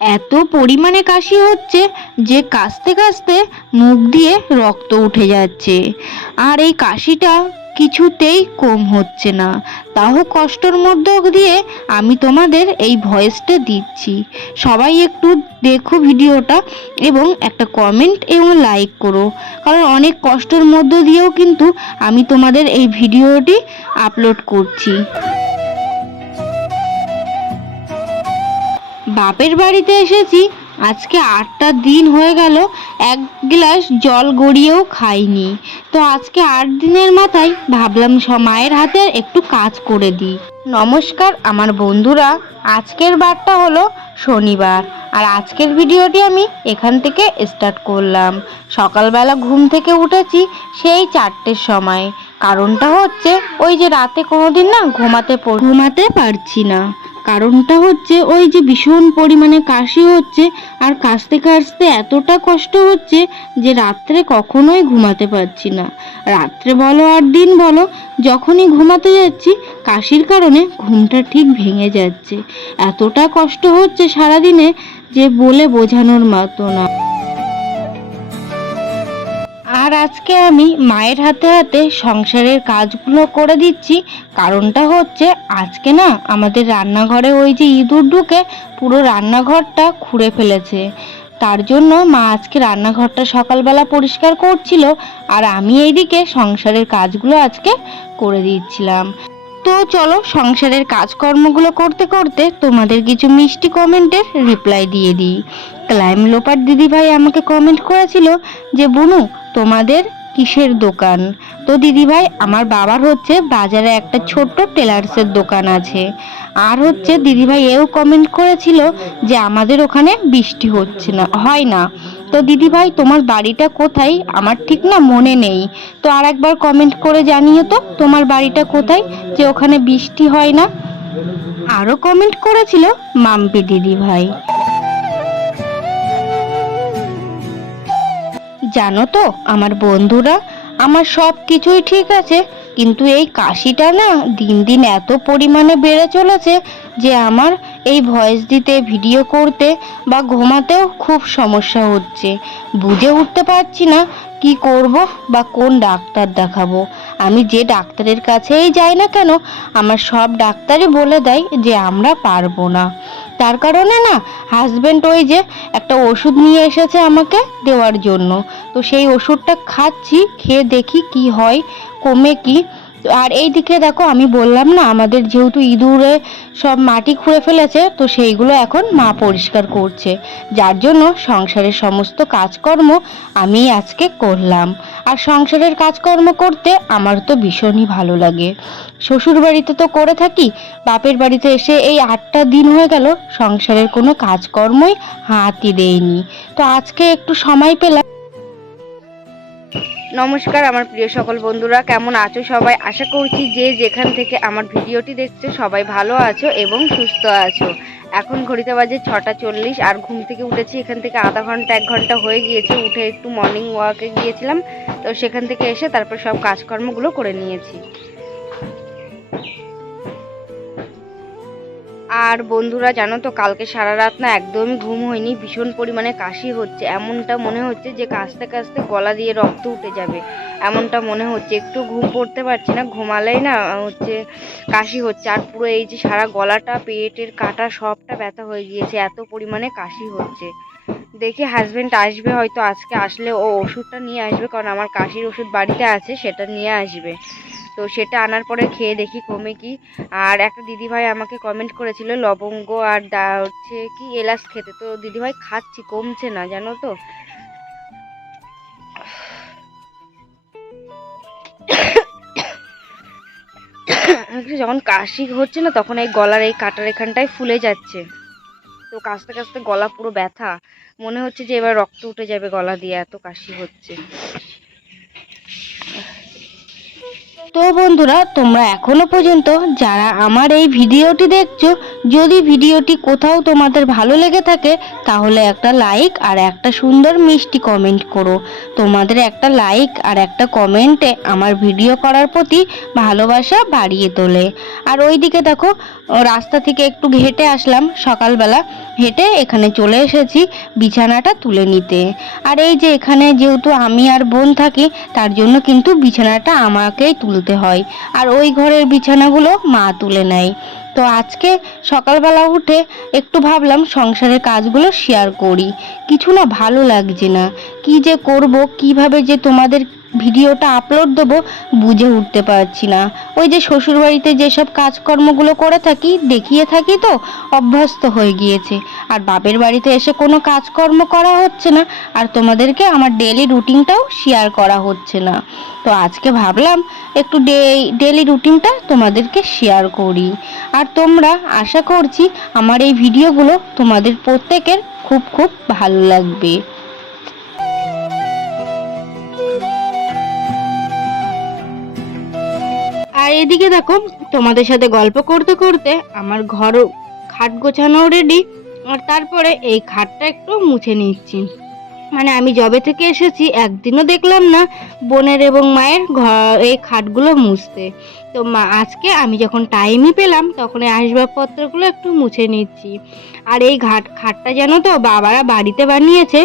এত পরিমাণে কাশি হচ্ছে যে কাশতে কাশতে মুখ দিয়ে রক্ত উঠে যাচ্ছে। আর এই কাশিটা কিছুতেই কম হচ্ছে না। তাও কষ্টর মধ্য দিয়ে আমি তোমাদের এই ভয়েসটা দিচ্ছি। সবাই একটু দেখো ভিডিওটা এবং একটা কমেন্ট এবং লাইক করো। কারণ অনেক কষ্টের মধ্য দিয়েও কিন্তু আমি তোমাদের এই ভিডিওটি আপলোড করছি। বাপের বাড়িতে এসেছি, আজকে আটটা দিন হয়ে গেল, এক গ্লাস জল গড়িয়েও খাইনি। তো আজকে আট দিনের মাথায় ভাবলাম মায়ের হাতে একটু কাজ করে দিই। নমস্কার আমার বন্ধুরা, আজকের বারটা হলো শনিবার, আর আজকের ভিডিওটি আমি এখান থেকে স্টার্ট করলাম। সকালবেলা ঘুম থেকে উঠেছি সেই চারটের সময়, কারণটা হচ্ছে ওই যে রাতে কোনোদিন না ঘুমাতে ঘুমাতে পারছি না। কারণটা হচ্ছে ওই যে ভীষণ পরিমাণে কাশি হচ্ছে আর কাশতে কাশতে এতটা কষ্ট হচ্ছে যে রাত্রে কখনোই ঘুমাতে পারছি না। রাত্রে বলো আর দিন বলো, যখনই ঘুমাতে যাচ্ছি, কাশির কারণে ঘুমটা ঠিক ভেঙে যাচ্ছে। এতটা কষ্ট হচ্ছে সারাদিনে যে বলে বোঝানোর মতো না। আর আজকে আমি মায়ের হাতে হাতে সংসারের কাজগুলো করে দিচ্ছি। কারণটা হচ্ছে, আজকে না আমাদের রান্নাঘরে ওই যে ইঁদুর ঢুকে পুরো রান্নাঘরটা খুঁড়ে ফেলেছে। তার জন্য মা আজকে রান্নাঘরটা সকালবেলা পরিষ্কার করছিল আর আমি এইদিকে সংসারের কাজগুলো আজকে করে দিচ্ছিলাম। তো চলো সংসারের কাজকর্মগুলো করতে করতে তোমাদের কিছু মিষ্টি কমেন্টের রিপ্লাই দিয়ে দিই। ক্লাইম লোপার দিদিভাই আমাকে কমেন্ট করেছিল যে, বুনু তোমাদের কিসের দোকান? তো দিদিভাই, আমার বাবার হচ্ছে বাজারে একটা ছোট্ট টেলার্সের দোকান আছে। আর হচ্ছে দিদিভাই এও কমেন্ট করেছিল যে আমাদের ওখানে বৃষ্টি হচ্ছে না, হয় না। তো দিদিভাই, তোমার বাড়িটা কোথায়? আমার ঠিক না মনে নেই। তো আর একবার কমেন্ট করে জানিও তো, তোমার বাড়িটা কোথায়? যে ওখানে বৃষ্টি হয় না? আরও কমেন্ট করেছিল মাম্পি দিদিভাই। জানো তো, আমার বন্ধুরা, আমার সব কিছুই ঠিক আছে, কিন্তু এই কাশিটা না দিন দিন এত পরিমাণে বেড়ে চলেছে যে আমার এই ভয়েস দিতে ভিডিও করতে বা ঘুমাতেও খুব সমস্যা হচ্ছে। বুঝে উঠতে পারছি না কি করব বা কোন ডাক্তার দেখাবো। আমি যে ডাক্তারের কাছেই যাই না কেন, আমার সব ডাক্তারই বলে দেয় যে আমরা পারব না। তার কারণে না হাজবেন্ড ওই যে একটা ওষুধ নিয়ে এসেছে আমাকে দেওয়ার জন্য। তো সেই ওষুধটা খাচ্ছি, খেয়ে দেখি কি হয়, কমে কি। আর এই দিকে দেখো, আমি বললাম না, আমাদের যেহেতু ইঁদুরে সব মাটি খুঁড়ে ফেলেছে, তো সেইগুলো এখন মা পরিষ্কার করছে। যার জন্য সংসারের সমস্ত কাজকর্ম আমি আজকে করলাম। আর সংসারের কাজকর্ম করতে আমার তো ভীষণই ভালো লাগে। শ্বশুর বাড়িতে তো করে থাকি, বাপের বাড়িতে এসে এই আটটা দিন হয়ে গেল, সংসারের কোনো কাজকর্মই হাতই দেয়নি তো আজকে একটু সময় পেলাম। নমস্কার, আমার প্রিয় সকল বন্ধুরা, কেমন আছো সবাই? আশা করছি যে যেখান থেকে আমার ভিডিওটি দেখছ সবাই ভালো আছো এবং সুস্থ আছো। এখন ঘড়িতে বাজে ছটা চল্লিশ, আর ঘুম থেকে উঠেছি, এখান থেকে আধা ঘণ্টা, এক ঘণ্টা হয়ে গিয়েছে, উঠে একটু মর্নিং ওয়াকে গিয়েছিলাম। তো সেখান থেকে এসে তারপর সব কাজকর্মগুলো করে নিয়েছি। আর বন্ধুরা, জানো তো, কালকে সারা রাত না একদমই ঘুম হয়নি, ভীষণ পরিমাণে কাশি হচ্ছে। এমনটা মনে হচ্ছে যে কাশতে কাশতে গলা দিয়ে রক্ত উঠে যাবে। এমনটা মনে হচ্ছে, একটু ঘুম পড়তে পারছি না, ঘুমালেই না হচ্ছে কাশি হচ্ছে। আর পুরো এই যে সারা গলাটা, পেটের কাটা সবটা ব্যথা হয়ে গিয়েছে, এত পরিমাণে কাশি হচ্ছে। দেখি হাজব্যান্ড আসবে হয়তো, আজকে আসলে ও ওষুধটা নিয়ে আসবে, কারণ আমার কাশির ওষুধ বাড়িতে আছে, সেটা নিয়ে আসবে। তো সেটা আনার পরে খেয়ে দেখি কমে কি। আর একটা দিদিভাই আমাকে কমেন্ট করেছিল, লবঙ্গ আর দা হচ্ছে কি এলাচ খেতে। তো দিদিভাই খাচ্ছি, কমছে না, জানো তো। যখন কাশি হচ্ছে না, তখন এই গলার এই কাটার এখানটায় ফুলে যাচ্ছে। তো কাশতে কাশতে গলা পুরো ব্যথা। মনে হচ্ছে যে এবার রক্ত উঠে যাবে গলা দিয়ে, এত কাশি হচ্ছে। তো বন্ধুরা, তোমরা এখনও পর্যন্ত যারা আমার এই ভিডিওটি দেখছ, যদি ভিডিওটি কোথাও তোমাদের ভালো লেগে থাকে, তাহলে একটা লাইক আর একটা সুন্দর মিষ্টি কমেন্ট করো। তোমাদের একটা লাইক আর একটা কমেন্টে আমার ভিডিও করার প্রতি ভালোবাসা বাড়িয়ে তোলে। আর ওইদিকে দেখো, রাস্তা থেকে একটু হেঁটে আসলাম সকালবেলা। হেঁটে এখানে চলে এসেছি বিছানাটা তুলে নিতে। আর এই যে এখানে যেহেতু আমি আর বোন থাকি, তার জন্য কিন্তু বিছানাটা আমাকেই তুলতে হয়। আর ওই ঘরের বিছানাগুলো মা তুলে নেয়। তো আজকে সকালবেলা উঠে একটু ভাবলাম সংসারের কাজগুলো শেয়ার করি। কিছু না ভালো লাগছে না। কি যে করব, কীভাবে যে তোমাদের ভিডিওটা আপলোড দেবো, বুঝে উঠতে পারছি না। ওই যে শ্বশুরবাড়িতে যেসব কাজকর্মগুলো করে থাকি, দেখিয়ে থাকি তো, অভ্যস্ত হয়ে গিয়েছে। আর বাপের বাড়িতে এসে কোনো কাজকর্ম করা হচ্ছে না, আর তোমাদেরকে আমার ডেলি রুটিনটাও শেয়ার করা হচ্ছে না। তো আজকে ভাবলাম, একটু ডেলি রুটিনটা তোমাদেরকে শেয়ার করি। আর তোমরা, আশা করছি, আমার এই ভিডিওগুলো তোমাদের প্রত্যেকের খুব খুব ভালো লাগবে। আর এদিকে দেখো, তোমাদের সাথে গল্প করতে করতে আমার ঘর খাট গোছানো রেডি আর তারপরে এই খাটটা একটু মুছে নিচ্ছি। মানে আমি জবে থেকে এসেছি, একদিনও দেখলাম না বোনের এবং মায়ের ঘর এই খাটগুলো মুছতে। তো মা, আজকে আমি যখন টাইমই পেলাম, তখন এই আসবাবপত্রগুলো একটু মুছে নিচ্ছি। আর এই ঘাট খাটটা জানো তো, বাবারা বাড়িতে বানিয়েছে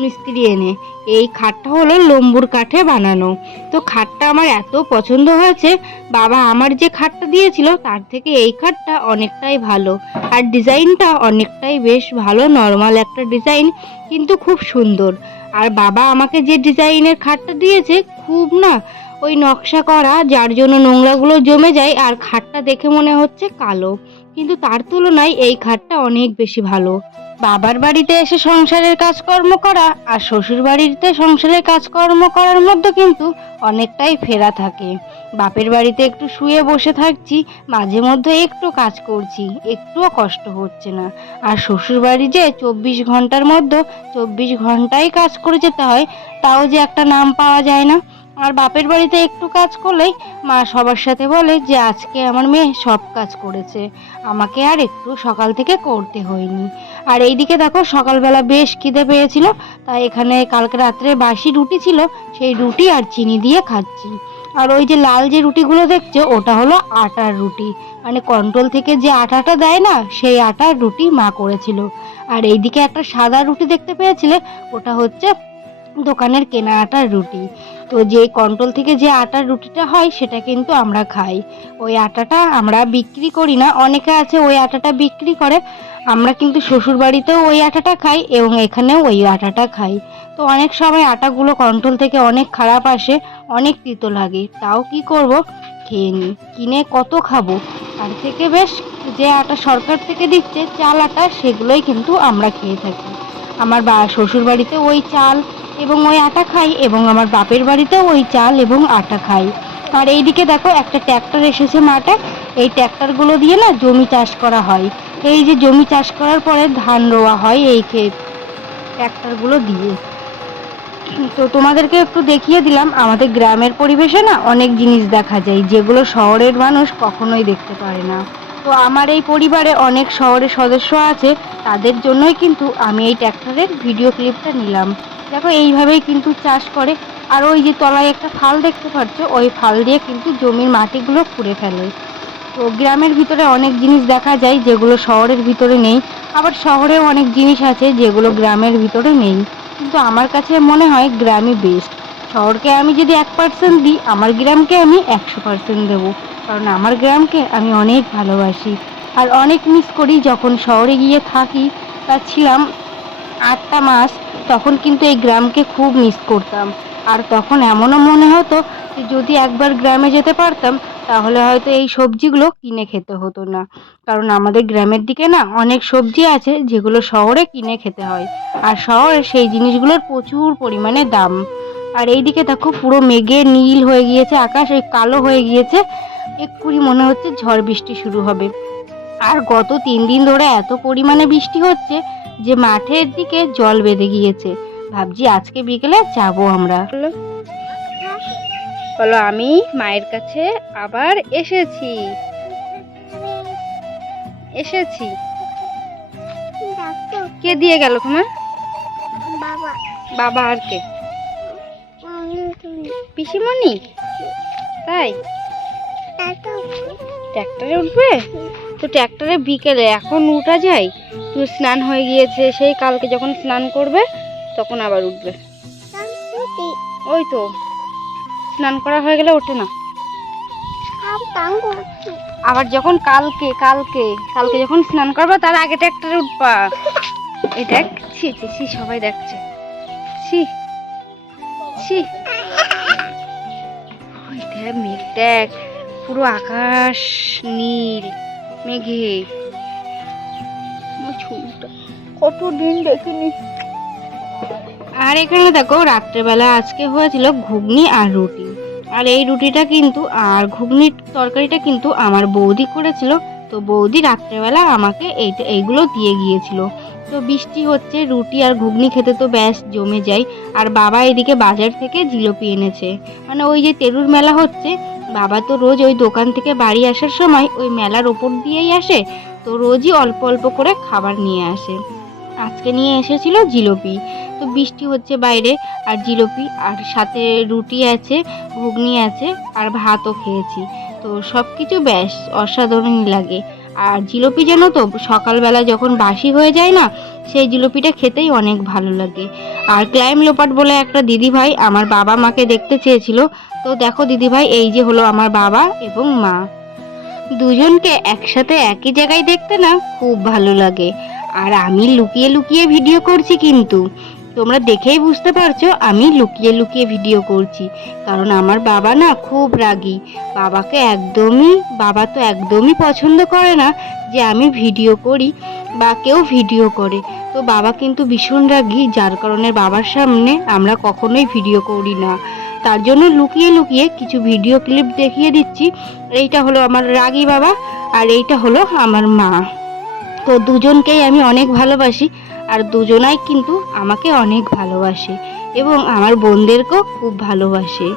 মিস্ত্রি এনে। এই খাটটা হলো লম্বুর কাঠে বানানো। তো খাটটা আমার এত পছন্দ হয়েছে, বাবা আমার যে খাটটা দিয়েছিল তার থেকে এই খাটটা অনেকটাই ভালো। আর ডিজাইনটা অনেকটাই বেশ ভালো, নর্মাল একটা ডিজাইন, কিন্তু খুব সুন্দর। আর বাবা আমাকে যে ডিজাইনের খাটটা দিয়েছে, খুব না ওই নকশা করা, যার জন্য নোংরাগুলো জমে যায় আর খাটটা দেখে মনে হচ্ছে কালো। কিন্তু তার তুলনায় এই খাটটা অনেক বেশি ভালো। বাবার বাড়িতে এসে সংসারের কাজকর্ম করা আর শ্বশুর বাড়িতে সংসারের কাজকর্ম করার মধ্যে কিন্তু অনেকটাই ফেরা থাকে। বাপের বাড়িতে একটু শুয়ে বসে থাকছি, মাঝে মধ্যে একটু কাজ করছি, একটুও কষ্ট হচ্ছে না। আর শ্বশুর বাড়ি যে চব্বিশ ঘণ্টার মধ্যে চব্বিশ ঘন্টাই কাজ করে যেতে হয়, তাও যে একটা নাম পাওয়া যায় না। আর বাপের বাড়িতে একটু কাজ করলেই মা সবার সাথে বলে যে, আজকে আমার মেয়ে সব কাজ করেছে। আমাকে আর একটু সকাল থেকে করতে হয়নি। আর এইদিকে দেখো, সকালবেলা বেশ খিদে পেয়েছিল, তাই এখানে কালকে রাত্রে বাসি রুটি ছিল, সেই রুটি আর চিনি দিয়ে খাচ্ছি। আর ওই যে লাল যে রুটিগুলো দেখছ, ওটা হলো আটার রুটি। মানে কন্ট্রোল থেকে যে আটাটা দেয় না, সেই আটার রুটি মা করেছিল। আর এইদিকে একটা সাদা রুটি দেখতে পেয়েছিলে, ওটা হচ্ছে দোকানের কেনা আটার রুটি। তো যে কন্ট্রোল থেকে যে আটার রুটিটা হয়, সেটা কিন্তু আমরা খাই। ওই আটাটা আমরা বিক্রি করি না। অনেকে আছে ওই আটাটা বিক্রি করে। আমরা কিন্তু শ্বশুর বাড়িতেও ওই আটাটা খাই এবং এখানেও ওই আটাটা খাই। তো অনেক সময় আটাগুলো কন্ট্রোল থেকে অনেক খারাপ আসে, অনেক তিতো লাগে। তাও কি করব? খেয়ে নিই। কিনে কত খাব? তার থেকে বেশ যে আটা সরকার থেকে দিচ্ছে, চাল, আটা, সেগুলোই কিন্তু আমরা খেয়ে থাকি। আমার বা শ্বশুর বাড়িতে ওই চাল এবং ওই আটা খাই এবং আমার বাপের বাড়িতেও ওই চাল এবং আটা খাই। আর এইদিকে দেখো একটা ট্র্যাক্টর এসেছে মাঠে। এই ট্র্যাক্টরগুলো দিয়ে না জমি চাষ করা হয়। এই যে জমি চাষ করার পরে ধান রোয়া হয় এই ক্ষেত ট্র্যাক্টরগুলো দিয়ে। তো তোমাদেরকে একটু দেখিয়ে দিলাম, আমাদের গ্রামের পরিবেশে না অনেক জিনিস দেখা যায়, যেগুলো শহরের মানুষ কখনোই দেখতে পারে না। তো আমার এই পরিবারে অনেক শহরের সদস্য আছে, তাদের জন্যই কিন্তু আমি এই ট্র্যাক্টরের ভিডিও ক্লিপটা নিলাম। দেখো, এইভাবেই কিন্তু চাষ করে। আর ওই যে তলায় একটা ফাল দেখতে পাচ্ছ, ওই ফাল দিয়ে কিন্তু জমির মাটিগুলো খুঁড়ে ফেলে। তো গ্রামের ভিতরে অনেক জিনিস দেখা যায় যেগুলো শহরের ভিতরে নেই। আবার শহরেও অনেক জিনিস আছে যেগুলো গ্রামের ভিতরে নেই। কিন্তু আমার কাছে মনে হয় গ্রামই বেস্ট শহরকে আমি যদি এক পার্সেন্ট দিই, আমার গ্রামকে আমি একশো পার্সেন্ট দেবো। কারণ আমার গ্রামকে আমি অনেক ভালোবাসি। আর অনেক মিস করি যখন শহরে গিয়ে থাকি। তা ছিলাম আটটা মাস তখন কিন্তু এই গ্রামকে খুব মিস করতাম। আর তখন এমনও মনে হতো যে যদি একবার গ্রামে যেতে পারতাম, তাহলে হয়তো এই সবজিগুলো কিনে খেতে হতো না। কারণ আমাদের গ্রামের দিকে না অনেক সবজি আছে যেগুলো শহরে কিনে খেতে হয়। আর শহরে সেই জিনিসগুলোর প্রচুর পরিমাণে দাম। আর এই এইদিকে দেখো পুরো মেঘে নীল হয়ে গিয়েছে, আকাশ ওই কালো হয়ে গিয়েছে। এক্ষুনি মনে হচ্ছে ঝড় বৃষ্টি শুরু হবে। আর গত তিন দিন ধরে এত পরিমাণে বৃষ্টি হচ্ছে যে মাঠের দিকে জল বেঁধে গিয়েছে। ভাবছি আজকে বিকেলে যাব আমরা। বলো। আমি মায়ের কাছে আবার এসেছি। এসেছি। কে দিয়ে গেল তোমার? বাবা। বাবা আর কে? পিসিমণি? তাই? ট্র্যাক্টরে উঠবে? তো ট্র্যাক্টরে বিকেলে এখন উঠা যায় একটু স্নান হয়ে গিয়েছে, সেই কালকে যখন স্নান করবে, তখন আবার উঠবে। ওই তো, স্নান করা হয়ে গেলে ওঠে না। আবার যখন কালকে কালকে কালকে যখন স্নান করবে, তার আগে ট্র্যাক্টরে উঠবা। এই দেখ, ছি ছি ছি, সবাই দেখছে। ছি ছি। দেখ, মেঘ দেখ, পুরো আকাশ নীল। মেঘে। কতদিন দেখিনি। আর এখানে দেখো, রাত্রেবেলা আজকে হয়েছিল ঘুগনি আর রুটি। আর এই রুটিটা কিন্তু, আর ঘুগনির তরকারিটা কিন্তু আমার বৌদি করেছিল। তো বৌদি রাত্রেবেলা আমাকে এইটা, এইগুলো দিয়ে গিয়েছিল। তো বৃষ্টি হচ্ছে, রুটি আর ঘুগনি খেতে তো ব্যাস জমে যায়। আর বাবা এদিকে বাজার থেকে জিলিপি এনেছে। মানে ওই যে তেরুর মেলা হচ্ছে বাবা তো রোজ ওই দোকান থেকে বাড়ি আসার সময় ওই মেলার ওপর দিয়েই আসে। তো রোজই অল্প অল্প করে খাবার নিয়ে আসে। আজকে নিয়ে এসেছিল জিলিপি। তো বৃষ্টি হচ্ছে বাইরে, আর জিলিপি, আর সাথে রুটি আছে, ঘুগনি আছে, আর ভাতও খেয়েছি। তো সব কিছু ব্যাস অসাধারণই লাগে। আর জিলিপি যেন তো, সকালবেলা যখন বাসি হয়ে যায় না, সেই জিলিপিটা খেতেই অনেক ভালো লাগে। আর ক্লাইম লোপাট বলে একটা দিদিভাই আমার বাবা মাকে দেখতে চেয়েছিল তো দেখো দিদিভাই, এই যে হলো আমার বাবা এবং মা। দুজনকে একসাথে একই জায়গায় দেখতে না খুব ভালো লাগে। আর আমি লুকিয়ে লুকিয়ে ভিডিও করছি কিন্তু। তোমরা দেখেই বুঝতে পারছ আমি লুকিয়ে লুকিয়ে ভিডিও করছি। কারণ আমার বাবা না খুব রাগী। বাবাকে একদমই, বাবা তো একদমই পছন্দ করে না যে আমি ভিডিও করি বা কেউ ভিডিও করে। তো বাবা কিন্তু ভীষণ রাগী, যার কারণে বাবার সামনে আমরা কখনোই ভিডিও করি না। তার জন্য লুকিয়ে লুকিয়ে কিছু ভিডিও ক্লিপ দেখিয়ে দিচ্ছি। এইটা হলো আমার রাগী বাবা আর এইটা হলো আমার মা। তো দুজনকেই আমি অনেক ভালোবাসি আর দুজনাই কিন্তু আমাকে অনেক ভালোবাসে এবং আমার বোনদেরকেও খুব ভালোবাসে।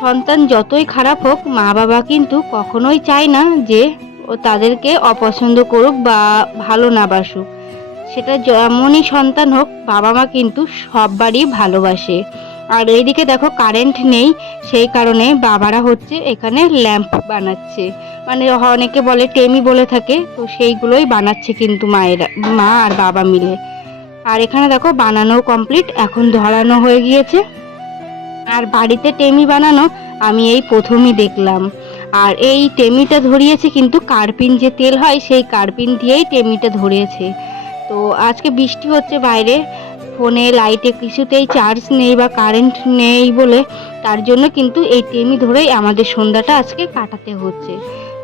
সন্তান যতই খারাপ হোক, মা বাবা কিন্তু কখনোই চায় না যে ও তাদেরকে অপছন্দ করুক বা ভালো না বাসুক। সেটা যেমনই সন্তান হোক, বাবা মা কিন্তু সববারই ভালোবাসে। আর এইদিকে দেখো কারেন্ট নেই, সেই কারণে বাবারা হচ্ছে এখানে ল্যাম্প বানাচ্ছে। মানে অনেকে বলে টেমি বলে থাকে, তো সেইগুলোই বানাচ্ছে কিন্তু মায়েরা, মা আর বাবা মিলে। আর এখানে দেখো বানানো কমপ্লিট এখন ধরানো হয়ে গিয়েছে। আর বাড়িতে টেমি বানানো আমি এই প্রথমই দেখলাম। আর এই টেমিটা ধরিয়েছে কিন্তু কার্পিন যে তেল হয়, সেই কার্পিন দিয়েই টেমিটা ধরিয়েছে তো আজকে বৃষ্টি হচ্ছে বাইরে ফোনে লাইটে কিছুতেই চার্জ নেই বা কারেন্ট নেই বলে, তার জন্য কিন্তু এই টেমি ধরেই আমাদের সন্ধ্যাটা আজকে কাটাতে হচ্ছে।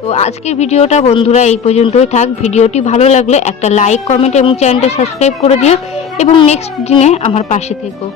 তো আজকের ভিডিওটা বন্ধুরা এই পর্যন্তই থাক। ভিডিওটি ভালো লাগলে একটা লাইক কমেন্ট এবং চ্যানেলটা সাবস্ক্রাইব করে দিও। এবং নেক্সট দিনে আমার পাশে থেকো।